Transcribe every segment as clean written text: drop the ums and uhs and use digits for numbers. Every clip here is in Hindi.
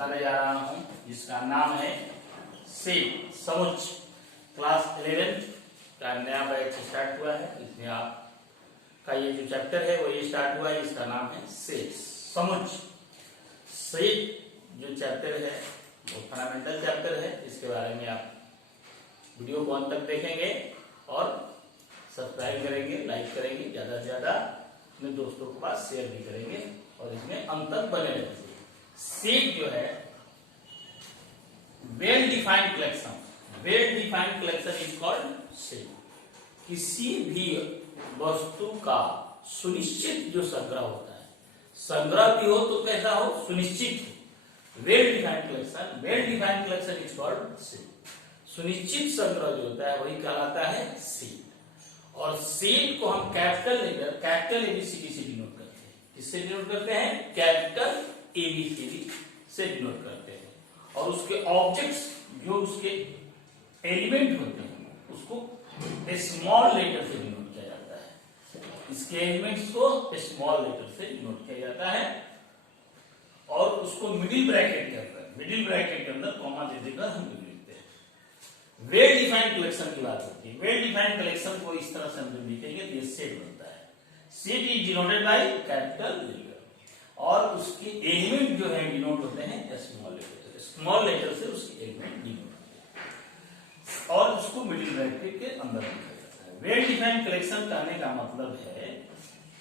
बताने जा रहा हूं जिसका नाम है सेट समुच्च। क्लास 11 का नया बैच स्टार्ट हुआ है। इसमें आपका ये जो चैप्टर है वो ये स्टार्ट हुआ है, इसका नाम है सेट समुच्च। सेट जो चैप्टर है वो फंडामेंटल चैप्टर है। इसके बारे में आप वीडियो को अंत तक देखेंगे और सब्सक्राइब करेंगे, लाइक करेंगे, ज्यादा से ज्यादा अपने दोस्तों के पास शेयर भी करेंगे और इसमें अंत तक बने रहेंगे। सेट जो है well defined collection, well defined collection is called set. किसी भी वस्तु का सुनिश्चित जो संग्रह होता है, संग्रह भी हो तो कैसा हो, सुनिश्चित हो। Well defined collection, well defined collection is called set. सुनिश्चित संग्रह जो होता है वही कहलाता है सेट। और सेट को हम कैपिटल लेटर, कैपिटल एबीसीडी से डिनोट करते हैं। किससे डिनोट करते हैं? कैपिटल एबीसीडी से डिनोट करते हैं। और उसके ऑब्जेक्ट्स जो उसके एलिमेंट होते हैं उसको स्मॉल लेटर से डिनोट किया जाता है। इसके एलिमेंट्स को स्मॉल लेटर से डिनोट किया जाता है और उसको मिडिल ब्रैकेट के अंदर, मिडिल ब्रैकेट के अंदर कॉमा दे देकर हम लिखते हैं। वेल डिफाइंड कलेक्शन की बात होती है। वेल डिफाइंड कलेक्शन को इस तरह से हम जब लिखेंगे तो ये सेट बनता है। Set is denoted by capital letter और उसके एलिमेंट जो है डिनोट होते हैं स्मॉल लेटर से। स्मॉल लेटर से उसके एलिमेंट डिनोट होते हैं और उसको मिडिल ब्रैकेट के अंदर लिखा जाता है। वेल डिफाइंड कलेक्शन कहने का मतलब है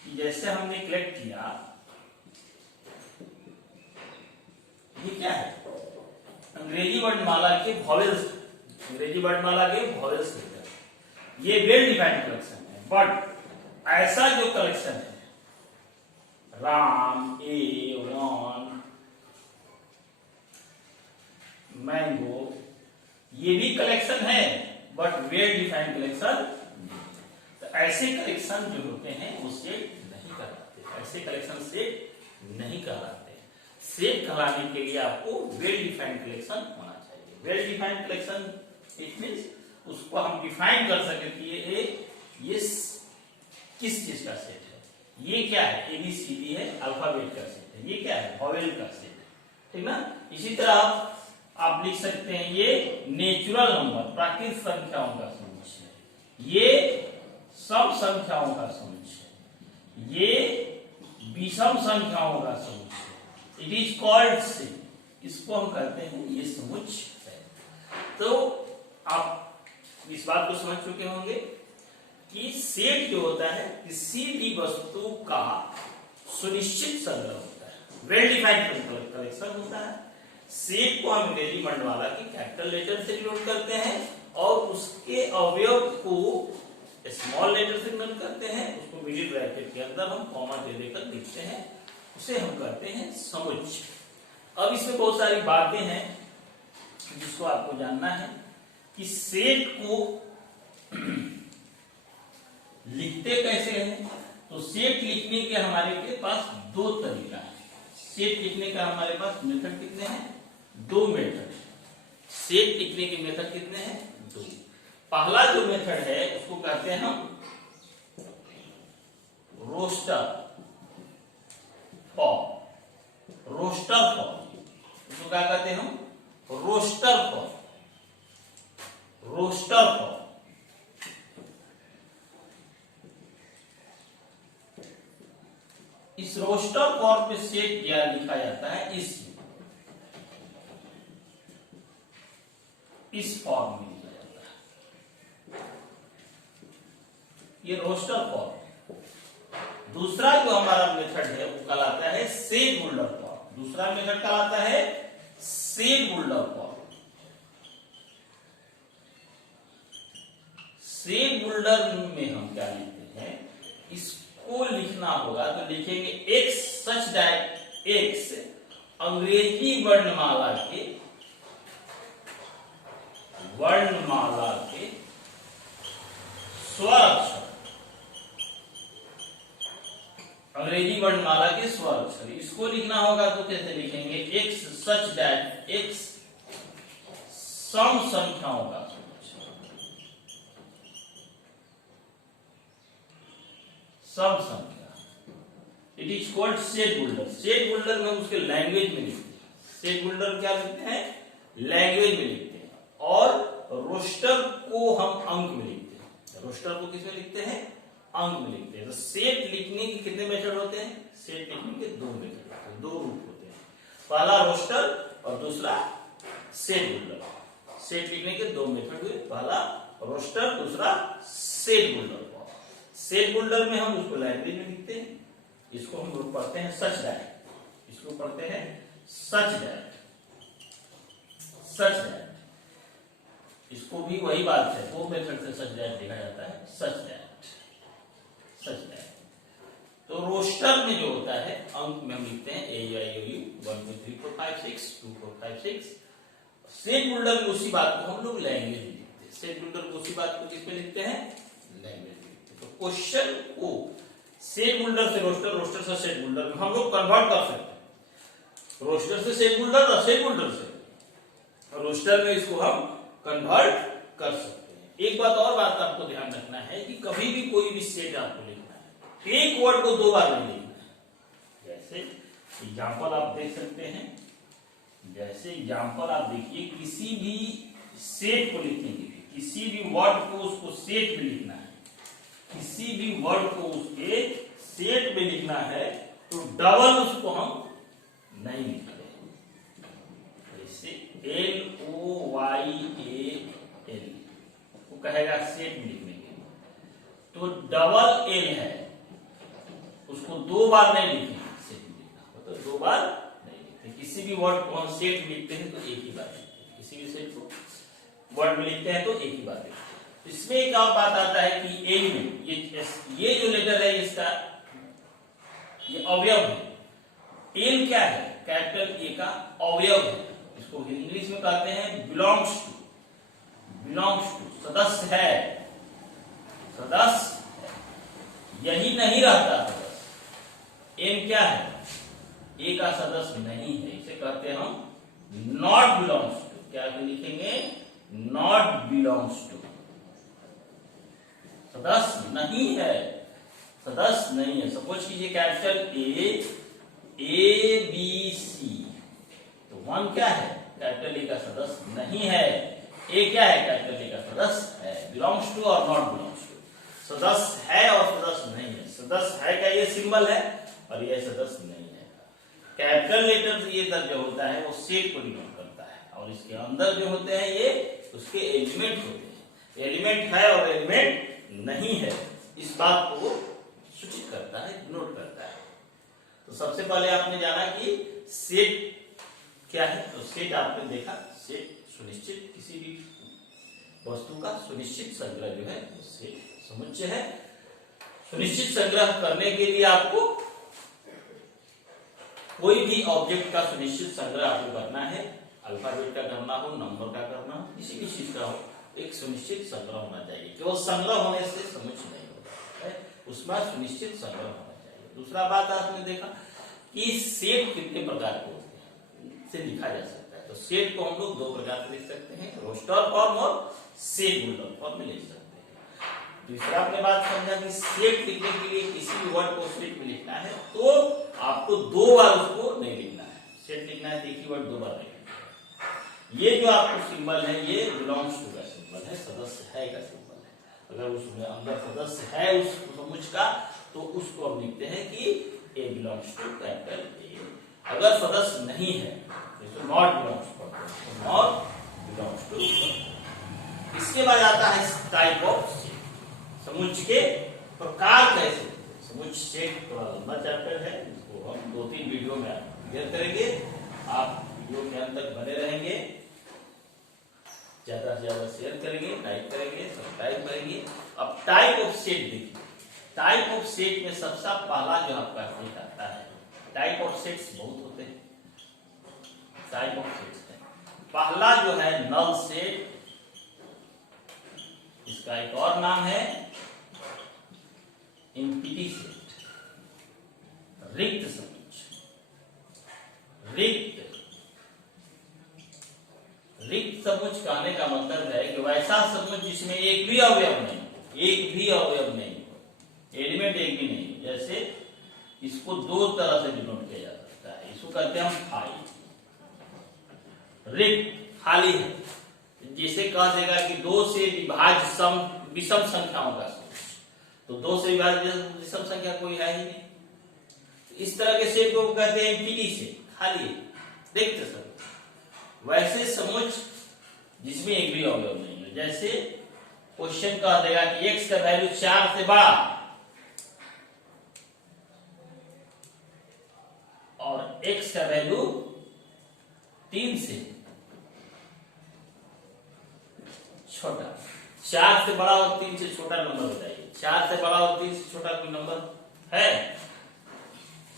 कि जैसे हमने कलेक्ट किया, ये क्या है? अंग्रेजी वर्णमाला के वॉवेल्स, अंग्रेजी वर्णमाला के वॉवेल्स लेटर। ये वेल डिफाइंड कलेक्शन है। बट ऐसा जो कलेक्शन है राम, ए, वन, मैंगो, ये भी कलेक्शन है बट वेल डिफाइंड कलेक्शन। तो ऐसे कलेक्शन जो होते हैं वो सेट नहीं कहलाते, ऐसे कलेक्शन सेट नहीं कहलाते। सेट कहलाने के लिए आपको वेल डिफाइंड कलेक्शन होना चाहिए। Well defined collection it means उसको हम डिफाइन कर सके कि ये किस चीज का सेट है। ये क्या है? एबीसीडी है, अल्फाबेट का सेट है। ये क्या है? वॉवेल का सेट है। ठीक ना? इसी तरह आप लिख सकते हैं ये नेचुरल नंबर, प्राकृतिक संख्याओं का समुच्चय है। ये सम संख्याओं का समुच्चय है। ये विषम संख्याओं का समुच्चय। It is called set. इसको हम कहते हैं ये समुच्चय है। तो आप इस बात को समझ चुके होंगे कि सेट जो होता है किसी भी वस्तु का सुनिश्चित संग्रह होता है, वेल डिफाइंड कलेक्शन होता है। सेट को हम अंग्रेजी वर्णमाला के कैपिटल लेटर से डिनोट करते हैं और उसके अवयव को स्मॉल लेटर से डिनोट करते हैं। उसको मिडिल ब्रैकेट के अंदर हम कॉमा दे देकर लिखते हैं, उसे हम कहते हैं समुच्चय। अब इसमें बहुत सारी बातें हैं जिसको आपको जानना है कि सेट को लिखते कैसे हैं। तो सेट लिखने के हमारे के पास दो तरीका है। सेट लिखने का हमारे पास मेथड कितने हैं? दो मेथड। सेट लिखने के मेथड कितने हैं? दो। पहला जो मेथड है उसको कहते हैं हम रोस्टर फॉर्म। रोस्टर फॉर्म उसको क्या कहते हैं हम? Roster form. Roster form. इस रोस्टर फॉर्म पे सेट क्या लिखा जाता है? इस फॉर्म में लिखा जाता है, ये रोस्टर फॉर्म। दूसरा जो हमारा मेथड है वो कहलाता है सेट होल्डर फॉर्म। दूसरा मेथड कहलाता है set holder form. Set holder में हम क्या लिखते हैं? इसको लिखना होगा तो लिखेंगे एक्स सच दैट एक्स अंग्रेजी वर्णमाला के स्वर अक्षर, अंग्रेजी वर्णमाला के स्वर अक्षर। इसको लिखना होगा तो कैसे लिखेंगे? एक्स सच दैट एक्स सम संख्याओं का सम संख्या। It is called set holder. Set holder में उसके लैंग्वेज में लिखते हैं। सेट बिल्डर क्या लिखते हैं? लैंग्वेज में लिखते हैं। और रोस्टर को हम अंक में लिखते हैं। रोस्टर को किसमें लिखते हैं? अंक में लिखते हैं। तो सेट लिखने के कितने मेथड होते हैं? सेट लिखने के 2 मेथड होते हैं, 2 रूप होते हैं। पहला रोस्टर और दूसरा सेट बिल्डर। सेट लिखने के 2 मेथड हुए, पहला रोस्टर, दूसरा सेट बिल्डर। सेट बिल्डर में हम उसको लैंग्वेज में लिखते हैं, इसको हम लोग पढ़ते हैं सच दैट, इसको पढ़ते हैं सच दैट, सच दैट। इसको भी वही बात है, 2 मेथड से सच दैट लिखा जाता है, सच दैट, सच दैट। तो रोस्टर में जो होता है अंक में हम लिखते हैं AIOU 1 2 3 4 5 6 2 4 5 6। सेट बिल्डर में उसी बात को हम लोग लैंग्वेज में लिखते हैं। सेट बिल्डर को उसी बात को किसमें लिखते हैं? लैंग्वेज में लिखते हैं। तो क्वेश्चन को सेट बिल्डर से रोस्टर, रोस्टर से सेट बिल्डर में हम लोग कन्वर्ट कर सकते हैं। रोस्टर से सेट बिल्डर और सेट बिल्डर से रोस्टर में इसको हम कन्वर्ट कर सकते हैं। एक बात और बात आपको ध्यान रखना है कि कभी भी कोई भी सेट आपको लिखना है, एक वर्ड को 2 बार नहीं लिखना है। जैसे एग्जाम्पल आप देख सकते हैं, जैसे एग्जाम्पल आप देखिए, किसी भी सेट को लिखने के लिए किसी भी वर्ड को उसको सेट में लिखना है, किसी भी वर्ड को उसके सेट में लिखना है तो डबल उसको हम नहीं लिखते। जैसे LOYAL वो कहेगा सेट में लिखने के लिए, तो डबल L है, उसको 2 बार नहीं लिखेंगे। सेट में लिखना हो तो 2 बार नहीं लिखते। किसी भी वर्ड को हम सेट में लिखते हैं तो एक ही बार लिखते हैं, किसी भी सेट को वर्ड में लिखते हैं तो एक ही बार लिखते हैं। इसमें एक और बात आता है कि एल में ये जो लेटर है इसका ये अवयव है। एल क्या है? कैपिटल ए का अवयव है। इसको इंग्लिश में कहते हैं बिलोंग्स टू, बिलोंग्स टू, सदस्य है, सदस्य है। यही नहीं रहता सदस्य। एम क्या है? ए का सदस्य नहीं है, इसे कहते हैं हम नॉट बिलोंग्स टू। क्या लिखेंगे? नॉट बिलोंग्स टू, सदस्य नहीं है, सदस्य नहीं है। सपोज कीजिए कैपिटल ABC, तो 1 क्या है? कैपिटल ए का सदस्य नहीं है। ए क्या है? कैपिटल ए का सदस्य है। बिलोंग्स टू और नॉट बिलोंग्स टू, सदस्य है और सदस्य नहीं है। सदस्य है का ये सिंबल है और ये सदस्य नहीं है। कैपिटल लेटर से ये जो होता है वो सेट को डिनोट करता है, और इसके अंदर जो होते हैं ये उसके एलिमेंट होते हैं। एलिमेंट है और एलिमेंट नहीं है, इस बात को सूचित करता है, नोट करता है। तो सबसे पहले आपने जाना कि सेट क्या है। तो सेट आपने देखा, सेट सुनिश्चित किसी भी वस्तु का सुनिश्चित संग्रह जो है वो सेट समुच्चय है। सुनिश्चित संग्रह करने के लिए आपको कोई भी ऑब्जेक्ट का सुनिश्चित संग्रह आपको करना है, अल्फाबेट का करना हो, नंबर का करना हो, किसी भी चीज का हो, एक सुनिश्चित संग्रह होना चाहिए। केवल संग्रह होने से समुच्चय नहीं होता है, उसमें सुनिश्चित संग्रह होना चाहिए। दूसरा बात आपने देखा कि सेट कितने प्रकार के होते हैं, से लिखा जा सकता है। तो सेट को हम लोग 2 प्रकार से लिख सकते हैं, रोस्टर फॉर्म और सेट बिल्डर फॉर्म में लिख सकते हैं। दूसरा आपने बात समझा कि सेट लिखने के लिए किसी भी वर्ड को सेट में लिखना है तो आपको 2 बार उसको नहीं लिखना है। सेट लिखना है तो एक ही वर्ड 2 बार नहीं लिखना है। ये जो आपको सिंबल है ये बिलोंग्स टू का सिंबल है, सदस्य है का सिंबल है। अगर उसमें अंदर सदस्य है उस समुच्चय का तो उसको हम लिखते हैं कि A belongs to capital A. अगर सदस्य नहीं है तो not belongs to, not belongs to. इसके बाद आता है टाइप ऑफ सेट, समुच्चय के प्रकार कैसे। समुच्चय सेट थोड़ा लंबा चैप्टर है, इसको हम 2-3 वीडियो में क्लियर करेंगे। आप वीडियो के अंत तक बने रहेंगे, ज्यादा से ज्यादा शेयर करेंगे, टाइप करेंगे, सब्सक्राइब करेंगे। अब टाइप ऑफ सेट देखिए। टाइप ऑफ सेट में सबसे पहला जो आपका सेट आता है, टाइप ऑफ सेट्स बहुत होते हैं। टाइप ऑफ सेट्स है, पहला जो है नल सेट, इसका एक और नाम है एम्प्टी सेट, रिक्त समुच्चय। रिक्त समुच्चय कहने का मतलब है कि वैसा समुच्चय जिसमें एक भी अवयव नहीं, एक भी अवयव नहीं, एलिमेंट एक भी नहीं। जैसे इसको 2 तरह से डिनोट किया जा सकता है, इसको कहते हैं हम फाइल, रिक्त खाली है। जैसे कह देगा कि 2 से विभाज्य विषम संख्याओं का समूह, तो 2 से विभाज्य विषम संख्या कोई है ही नहीं। इस तरह के सेट को कहते हैं एम्प्टी सेट, खाली है, रिक्त समूह। वैसे समुच्चय जिसमें एग्री अवयव नहीं है, जैसे क्वेश्चन कह देगा कि x का वैल्यू 4 से बड़ा और x का वैल्यू 3 से छोटा। 4 से बड़ा और 3 से छोटा नंबर बताइए। 4 से बड़ा और 3 से छोटा कोई नंबर है?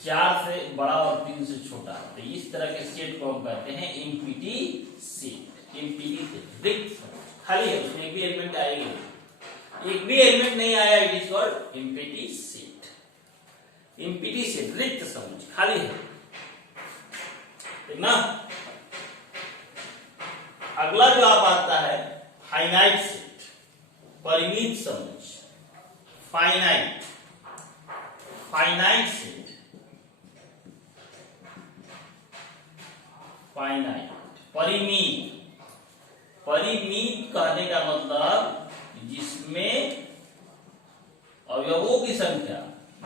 4 से बड़ा और 3 से छोटा। तो इस तरह के सेट को हम कहते हैं एम्प्टी सेट। एम्प्टी सेट रिक्त खाली है, उसमें एक भी एलिमेंट आएगा, एक भी एलिमेंट नहीं आया, it is called empty set. Empty set रिक्त समुच्चय खाली है, ठीक ना। अगला जो आप आता है फाइनाइट सेट, परिमित समुच्चय। फाइनाइट सेट, फाइनाइट परिमित। परिमित कहने का मतलब जिसमें अवयवों की संख्या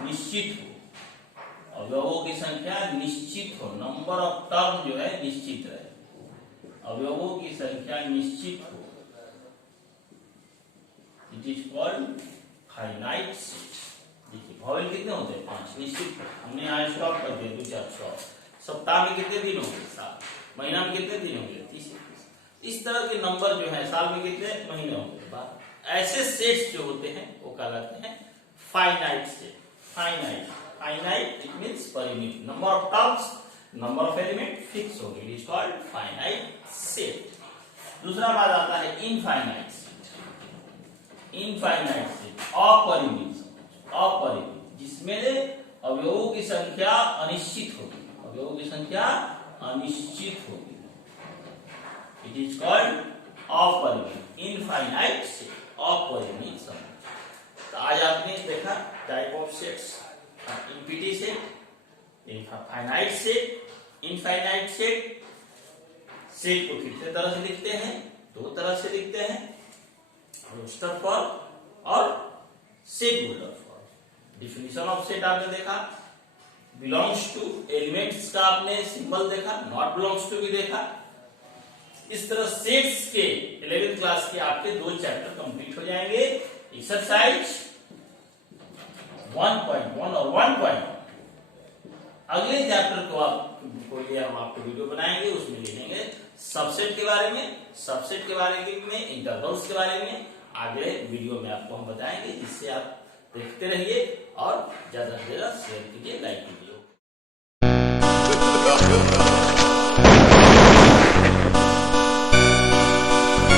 निश्चित हो, अवयवों की संख्या निश्चित हो, नंबर ऑफ टर्म जो है निश्चित रहे, अवयवों की संख्या निश्चित हो, it is called finite set. देखिए वॉवेल कितने होते हैं? 5 निश्चित। हमने आज स्टॉप कर दिया 2-4 स्टॉप। सप्ताह में कितने दिन होंगे? 7। महीना में कितने दिन होंगे? 30। इस तरह के नंबर जो है साल में कितने महीने होंगे? 12। ऐसे सेट्स जो होते हैं वो कहलाते हैं finite set. Finite it means परिमित, number of terms, number of element fix होंगे, it is called finite set. दूसरा बात आता है इनफाइनाइट सेट। इनफाइनाइट सेट अपरिमित, अपरिमित जिसमें अवयवों की संख्या अनिश्चित होगी, अवयवों की संख्या अनिश्चित होगी, इट इज कॉल्ड अपरिमित। इनफाइनाइट सेट, अपरिमित समुच्चय। तो आज आपने देखा type of sets, empty set, finite set, infinite set. Set को कितने तरह से लिखते हैं? 2 तरह से लिखते हैं, रोस्टर फॉर्म और set builder form. Definition of set आपने देखा, बिलोंग्स टू, एलिमेंट्स का आपने सिंबल देखा, नॉट बिलोंग्स टू भी देखा। इस तरह सेट्स के 11th क्लास के आपके 2 चैप्टर कंप्लीट हो जाएंगे। एक्सरसाइज 1.1 और 1.1। अगले चैप्टर को हम आपको वीडियो बनाएंगे, उसमें ले लेंगे सबसेट के बारे में, सबसेट के बारे में, इंटरवल्स के बारे में। अगले वीडियो में आपको हम बताएंगे, जिससे आप देखते रहिए और ज्यादा से ज्यादा शेयर कीजिए, लाइक कीजिए।